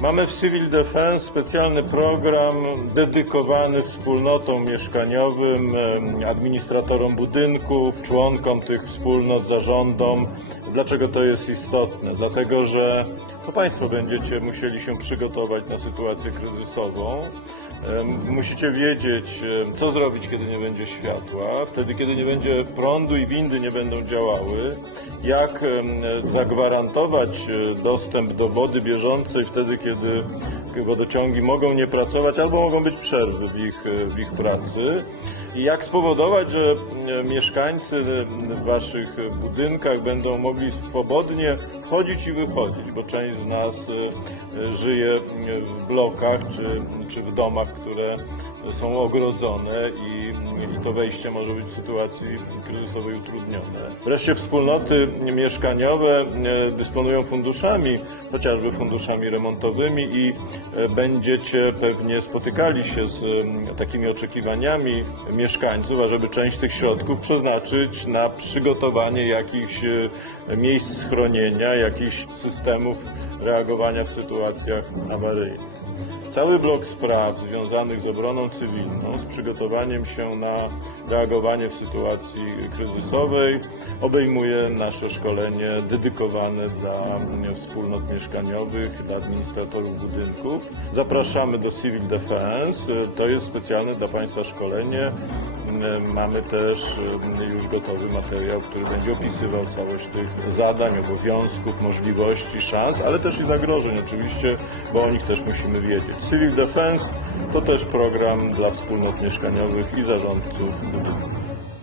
Mamy w Civil Defense specjalny program dedykowany wspólnotom mieszkaniowym, administratorom budynków, członkom tych wspólnot, zarządom. Dlaczego to jest istotne? Dlatego, że to Państwo będziecie musieli się przygotować na sytuację kryzysową. Musicie wiedzieć, co zrobić, kiedy nie będzie światła, wtedy, kiedy nie będzie prądu i windy nie będą działały, jak zagwarantować e, dostęp do wody bieżącej wtedy, kiedy wodociągi mogą nie pracować albo mogą być przerwy w ich, w ich pracy. I jak spowodować, że e, mieszkańcy w waszych budynkach będą mogli swobodnie wchodzić i wychodzić, bo część z nas e, e, żyje w blokach czy, czy w domach, które są ogrodzone i, i to wejście może być w sytuacji kryzysowej utrudnione. Wreszcie wspólnoty mieszkaniowe dysponują funduszami, chociażby funduszami remontowymi i e, będziecie pewnie spotykali się z e, takimi oczekiwaniami mieszkańców, ażeby część tych środków przeznaczyć na przygotowanie jakichś e, miejsc schronienia, jakichś systemów reagowania w sytuacjach awaryjnych. Cały blok spraw związanych z obroną cywilną, z przygotowaniem się na reagowanie w sytuacji kryzysowej obejmuje nasze szkolenie dedykowane dla wspólnot mieszkaniowych, dla administratorów budynków. Zapraszamy do Civil Defense. To jest specjalne dla Państwa szkolenie. Mamy też już gotowy materiał, który będzie opisywał całość tych zadań, obowiązków, możliwości, szans, ale też i zagrożeń oczywiście, bo o nich też musimy wiedzieć. Civil Defense to też program dla wspólnot mieszkaniowych i zarządców budynków.